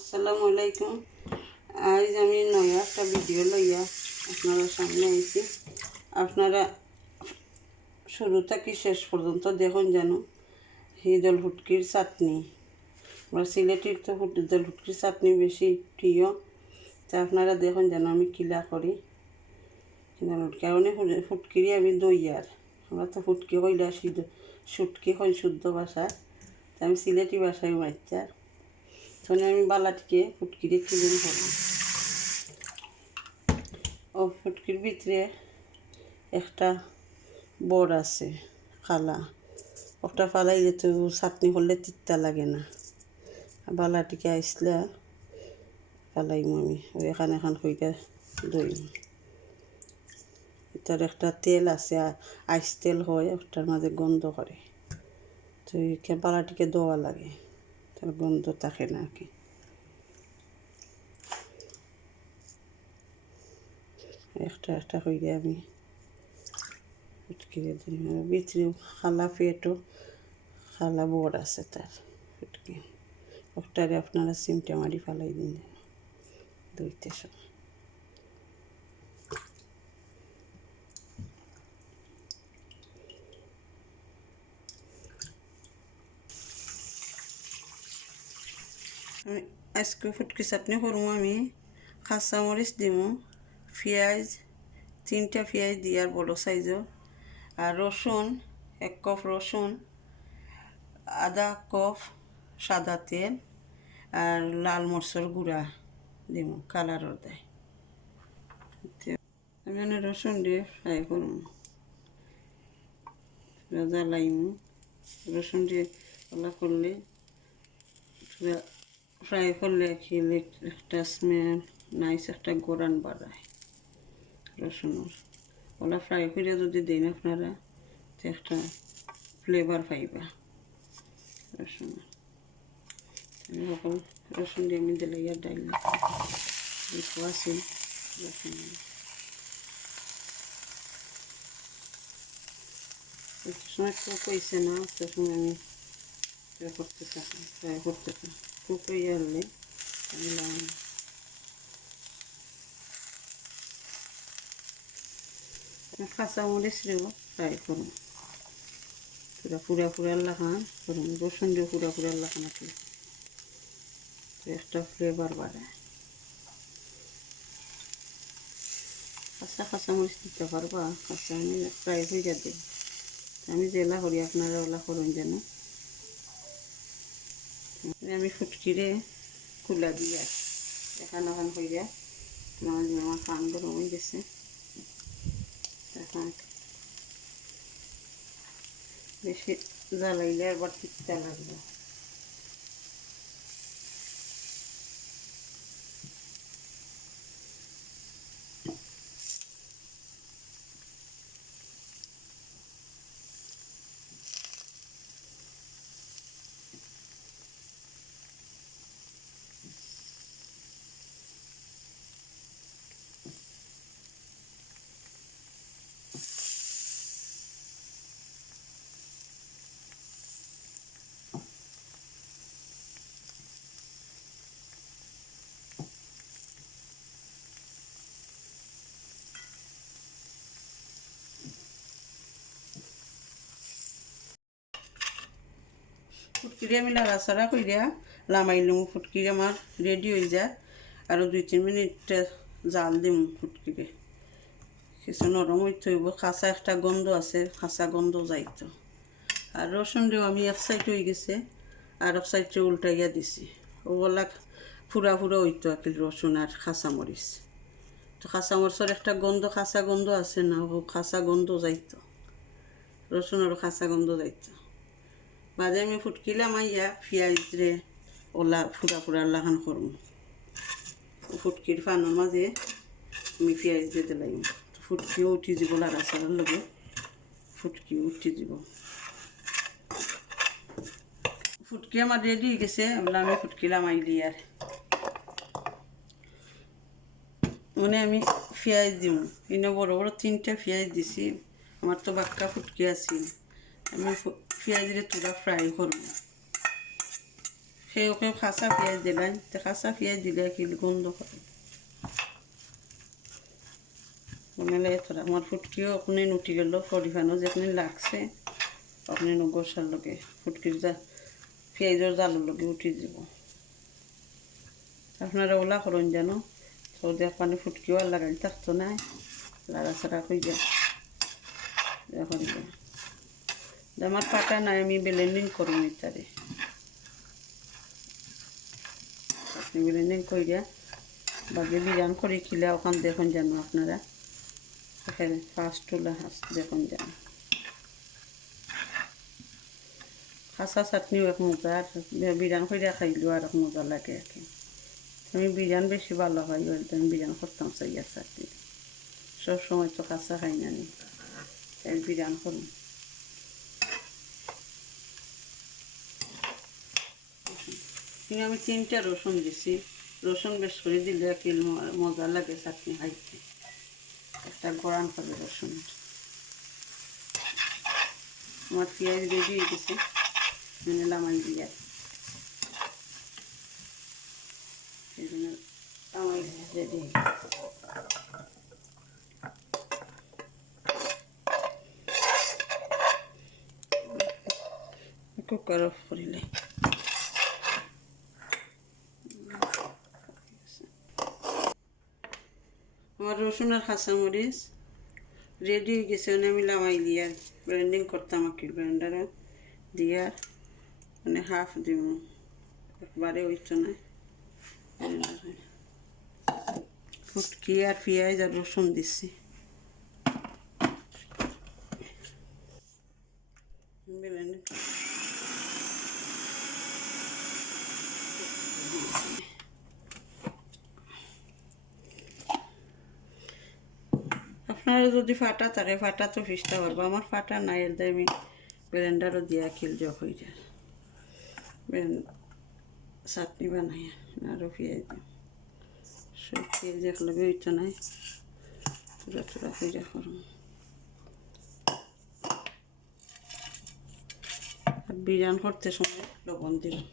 আসসালামু আলাইকুম। আজ আমি নয়া একটা ভিডিও লইয়া আপনারা সামনে আইছি। আপনারা শুরু থেকে শেষ পর্যন্ত দেখুন যেন হিদল ফুটকির চাটনি। আমরা সিলেটির তো হিদল ফুটকির চাটনি বেশি প্রিয়, তা আপনারা দেখুন যেন আমি কিলা করি হিদল ফুটকি। অনেক ফুটকিরি আমি দইয়ার, আমরা তো ফুটকি কইলা সুটকি কই শুদ্ধ ভাষায়, তা আমি সিলেটি ভাষায় মাইচার। তখন আমি বালাটিকে ফুটকিরে ক্লিন করব। ও ফুটকির ভিতরে একটা বড় আছে খালা, ওটা ফালাইলে তো চাটনি করলে তিতা লাগে না। বালাটিকে আইসলে ফালাইম আমি, ওই এখান এখান কইটা দইম। এটার একটা তেল আছে, আইস তেল হয়, ওটার মাঝে গন্ধ করে, তো বালাটিকে দেওয়া লাগে, তার গন্ধ থাকে না আর কি। একটা একটা করে আমি ফুটকিরে দিই। ভিতরে খালা পেটও খালা বড় আছে তার ফুটকি, ওটারে আপনারা সিমটা মারি ফেলাই দিন দইতে সময়। আমি আজকে ফুটকি চাটনি করবো। আমি কাঁচামরিচ দিমু, পেঁয়াজ 3টা পেঁয়াজ দিয়ার বড় সাইজও, আর রসুন 1 কাপ রসুন, আধা কাপ সাদা তেল, আর লাল মরিচের গুঁড়া দিমু কালারের দেয়। আমি রসুন দিয়ে ফ্রাই করবো, জ্বালাইমু। রসুন দিয়ে ওলা করলে ফ্রাই করলে খেলে একটা স্মেল নাইস একটা গোরান বাড়ায় রসুনের। ওলা ফ্রাই করে যদি দেন আপনারা তো একটা ফ্লেভার পাইবা রসুনের। সকল রসুন দিয়ে আমি দিলে ইয়ার ডাইল আছে রসুন। একটু সময় কুক হয়েছে না, তখন আমি করতে থাকি, ফ্রাই করতে থাকি। কুক হয়ে গেলে আমি কাঁচামরিচ রেও ফ্রাই করুন, পুরা লাগান করুন, রসুন দিয়ে পুরা লাগান আছে, একটা ফ্লেভার বাড়ায়। কাঁচামরিচ দিতে পারবা, কাঁচা আমি ফ্রাই হয়ে যাবে। আমি জেলা করি, আপনারা ওলা করুন যেন। আমি ফুটকিরে খুলা দিয়া এখান ওখান করিয়া আমার কান গরম হয়ে গেছে। এখন বেশি জ্বালাইলে আবার তিতা লাগবে। ফুটকিরি আমি লাড়াচাড়া করিয়া লামাইলুম, ফুটকিরি আমার রেডি হয়ে যায়। আরও 2-3 মিনিট জাল দিম ফুটকিরে, কিছু নরম হইতে হইব। কাঁচা একটা গন্ধ আছে, কাঁচা গন্ধ যাইতো। আর রসুন দিয়েও আমি এক সাইড হয়ে গেছে, আর এক সাইডে উল্টাইয়া দিছি। ওগুলা ফুরা হইতো আর কি, রসুন আর কাঁচামরিচ। তো কাঁচামরিচের একটা গন্ধ, কাঁচা গন্ধ আছে না, ও কাঁচা গন্ধ যাইতো, রসুনেরও কাঁচা গন্ধ যাইতো। বাদে আমি ফুটকিলাম আইয়া পেঁয়াজ রে ওলা ফুরা লাগান করব। ফুটকির ফানোর মাঝে আমি পেঁয়াজ দিয়ে দিলাম, ফুটকিও উঠি যাব, লাড়াচাড়ার লগে ফুটকিও উঠি যাব। ফুটকি আমার রেডি হয়ে গেছে, বলে আমি ফুটকিলাম আইলি। আর মানে আমি পেঁয়াজ দিব, এনে বড় 3টা পেঁয়াজ দিছি। আমার তো বাক্কা ফুটকি আছে, আমি পেঁয়াজ দিয়ে তুলা ফ্রাই করব। কেউ কেউ খাসা পেঁয়াজ দিলেন, তো খাসা পেঁয়াজ দিলে কি গন্ধ করে বনালে এতটা আমার ফুটকিও ওখানে উঠি গেল ফরিফানো যেখানে লাগছে ওখানে গোসার লগে ফুটকির যা পেঁয়াজের জালের লগে উঠি যাব। আপনারা ওলা করেন জানো তো দেখ পানি ফুটকিও আর লাগাই থাকতো না, লাড়াছাড়া হয়ে যায় এখন আমার পাটা নাই, আমি ব্লেন্ডিং করুন ইত্যাদি আপনি ব্লেন্ডিং করিয়া বাকি বিরান করে খিলে ওখান দেখুন জানো আপনারা এখানে ফার্স্ট টুলা হাস দেখুন জানো খাসা চাটনিও এক মজা, আর বিরান করিয়া খাইলেও আর এক মজা লাগে আর কি। আমি বিরিয়ান বেশি ভালো খাই, আমি বিরিয়ান করতাম চাইয়ার চাটনি, সব সময় তো কাঁচা খাই না নি, তাই বিরিয়ান করুন। কিন্তু আমি 3টা রসুন দিছি, রসুন বেশ করে দিলে কি মজা লাগে চাটনি খাইতে, একটা গরম করে রসুন। আমার পেঁয়াজ রেডি হয়ে গেছে, মানে লামাই দিয়ে এই জন্য লামাই রেডি কুকার অফ করিলে আমার রসুন আর কাঁচামরিচ রেডি হয়ে গেছে, আমি লামাই দিয়ে ব্লেন্ডিং করতাম আর কি ব্লেন্ডারে দিয়ে মানে হাফ দিব, একবারে হইতো না। ফুটকি আর পেঁয়াজ আর রসুন দিচ্ছি, ব্লেন্ডিং আপনারা যদি ফাটা থাকে ফাটা তো ফিসটা পারবো, আমার ফাটা নাই এর আমি ব্লেন্ডারও দিয়া খিল যোগ হয়ে যায় চাটনি বানাই আরও পেঁয়াজ দিই, সব পেঁয়াজ একলগে হইতো নাই চূড়া চূড়া করে করুন। আর বিরিয়ান করতে সময় লবণ দিলাম,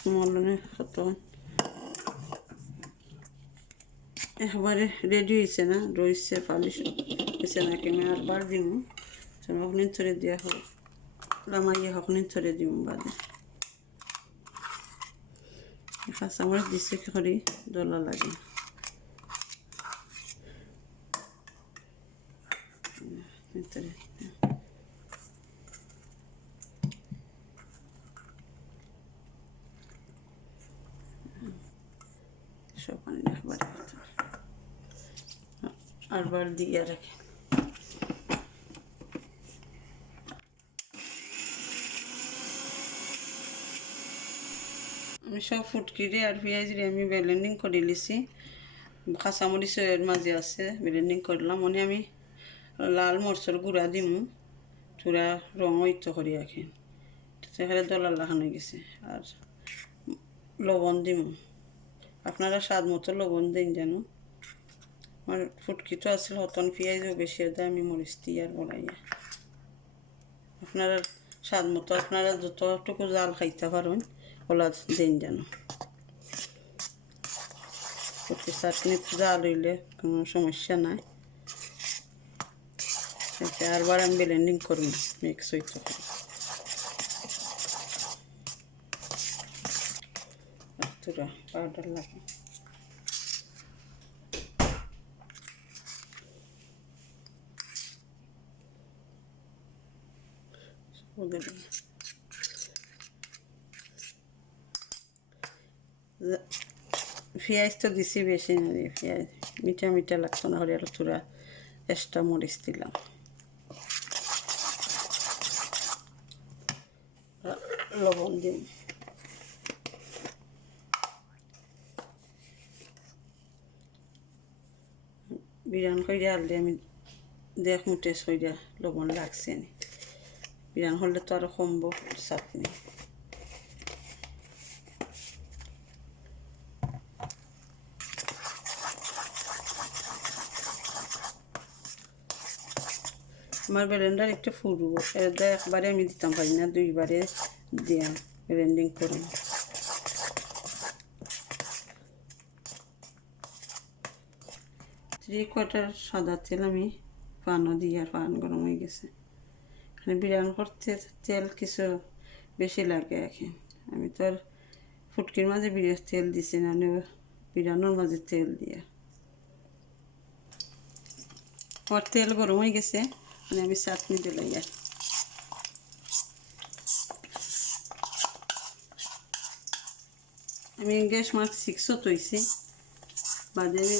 স্মল কত একবারে রেডি হয়েছে না, রয়েছে পালিশ হয়েছে নাকি আমি আরবার দিব হকনিন ছড়ে দিয়া হোক লামাইয়া হকনিন ছড়ে দিব বাদে কাঁচামরিচ দিচ্ছে করে দলা লাগে সব পানি একবারে আরবার দিয়ে রাখে। আমি সব ফুটকিরে আর পেঁয়াজরে আমি ব্লেন্ডিং করে লিছি, কাঁচামরিচের মাঝে আছে ব্লেন্ডিং করলাম, মানে আমি লাল মরচর গুঁড়া দিমু চূড়া রঙ ইচ্ছ করি রাখি সেখানে দলা লাগানো হয়ে গেছে, আর লবণ দিমু আপনারা স্বাদ মতো লবণ দিন জানো। আমার ফুটকি তো আসলে হতন পেঁয়াজও বেশি দেয়, আমি মরিচ দিই আর বড়াইয়া আপনারা স্বাদ মতো আপনারা যতটুকু জাল খাইতে পারেন ওলা দিন জানো। ফুটকি চাটনি জাল হইলে কোনো সমস্যা নাই, আরবার আমি ব্লেন্ডিং করুন মিক্স হইতে তোরা পাউডার লাগে পেঁয়াজ তো দিছি বেশি না, পেঁয়াজ মিঠা মিঠা লাগতো না হলে আর তোরা এক্সট্রা মরিচ দিলাম, লবণ দিন বিরিয়ানি করে আনলে আমি দেখুন টেস্ট করে লবণ লাগছে নি, বিরান হলে তো আরও কমবো চাটনি। আমার ব্লেন্ডার একটু ফুরবো, এটা একবারে আমি দিতাম পারি না, দুইবারে দিয়ে ব্লেন্ডিং করুন। 3/4 সাদা তেল আমি পানও দিই, আর পান গরম হয়ে গেছে। এখানে বিরিয়ানি করতে তেল কিছু বেশি লাগে এখন। আমি তো আর ফুটকির মাঝে তেল দিছি না, বিরিয়ানির মাঝে তেল দিয়ে। আমার তেল গরম হয়ে গেছে, মানে আমি চাটনি দিলাই। আর আমি গ্যাস মার্ক 6 তৈছি, বাদে আমি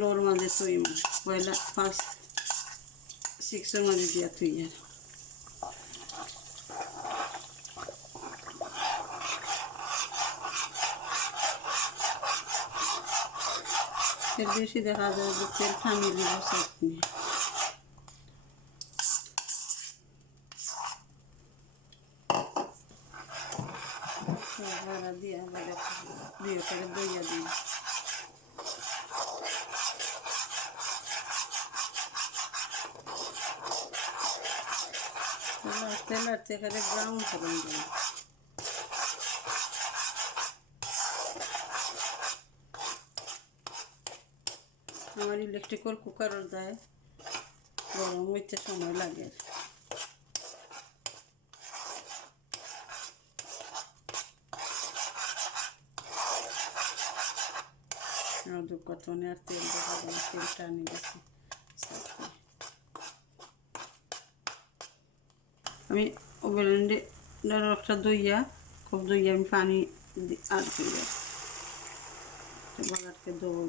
লোর মাঝে তৈম পয়লা 6-এর মাঝে দিয়া তুই। আর তেল বেশি দেখা যায় যে তেল টানি দিব চাটনি। দিয়া দিয়ে করে দইয়া দিই। তেল আর তেলে ব্রাউন করুন দিই। আমার ইলেকট্রিক্যাল কুকারও যায়, গরম হইতে সময় লাগে। কত আর তেল দেখা যায়, তেল টানি গেছে। আমি ব্লেন্ডার একটা দইয়া খুব দইয়া আমি পানি আর করি, বাগারকে দেবো।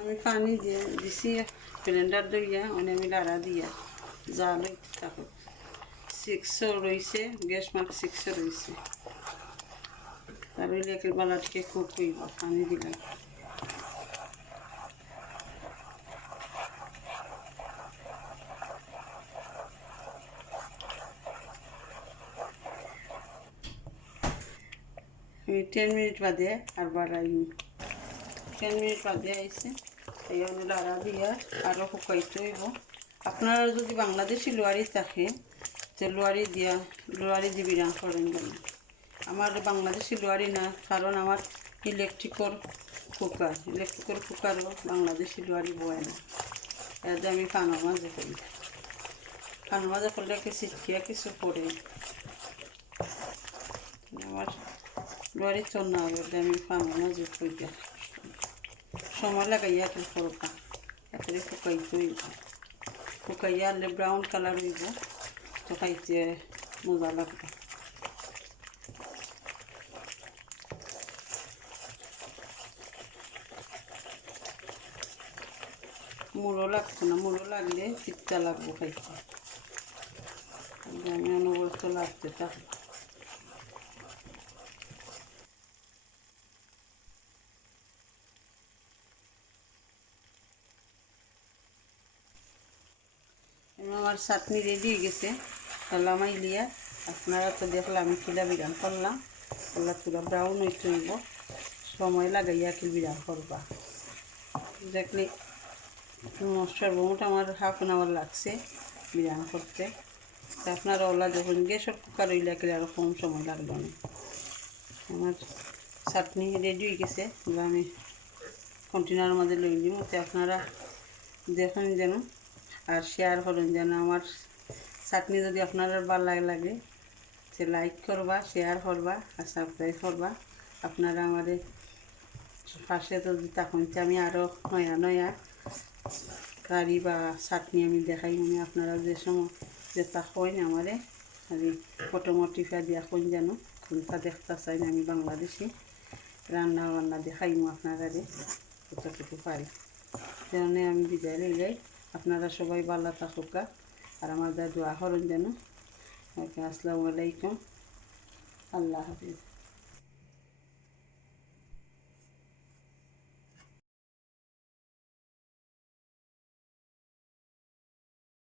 আমি পানি দিয়ে দিছি ব্লেন্ডার দইয়া, মানে আমি লাড়া দিয়া জাল হইতে থাকুক। 6 রয়েছে, গ্যাস মার্ক 6 রয়েছে। তারপরে একের বালাটিকে খুব হইব, পানি দিলাম। আমি 10 মিনিট বাদে আর বাড়াই, 10 মিনিট বাদে আইসে। এই লাড়া দিয়া আরও শুকাইতে হইব। আপনারা যদি বাংলাদেশি লোয়ারি থাকে, তো লোয়ারি দিয়ে বিরিয়ানি করেন কেন? আমার বাংলাদেশি লোয়ারি না, কারণ আমার ইলেকট্রিক্যাল কুকারও বাংলাদেশি লোয়ারি বয় না। এতে আমি পানো মাঝে করি, পানো মাঝে করলে কিছু পড়ে। আমার লোয়ারি চল না বললে আমি পানো মাঝে করি, সময় লাগাইয়া কি করবা, এত শুকাইতে হইব। শুকাইয়া আনলে ব্রাউন কালার হইব, তো খাইতে মজা লাগবে। মুড়ো লাগতো না, মুড়ো লাগলে তিতা লাগবো খাইতে। আমি অনবরত লাগতে থাকবো। আমার চাটনি রেডি হয়ে গেছে, করলাম আইলিয়া। আপনারা তো দেখলাম আমি কিলা বিরান করলাম, তুলা ব্রাউন হইতে হইব, সময় লাগাইয়া কি বিরান করবা। দেখলে সর্বমোট আমার ½ লাগছে বিরান করতে। তা আপনারা ওলা যখন গ্যাসের কুকার হইলে আরও কম সময় লাগলো না। আমার চাটনি রেডি হয়ে গেছে, আমি কন্টেনারের মধ্যে লই দিব। তো আপনারা দেখেন যেন, আর শেয়ার করেন যেন। আমার চাটনি যদি আপনারা ভালো লাগে, সে লাইক করবা, শেয়ার করবা আর সাবস্ক্রাইব করবা। আপনারা আমাদের পাশে যদি তখন আমি আরও নয়া কারি বা চাটনি আমি দেখাই। মানে আপনারা যে সময় যেটা কইন আমারে খালি ফটোমোটিফা দিয়া কইন যেন, কোনটা দেখতে চাই না। আমি বাংলাদেশি রান্না দেখাইমু আপনারা কতটুকু পারি। যেন আমি বিদায় লইলাই। আপনারা সবাই ভালো থাকুক আর আমাদের দোয়া করেন যেন। আসসালামু আলাইকুম, আল্লাহ হাফিজ।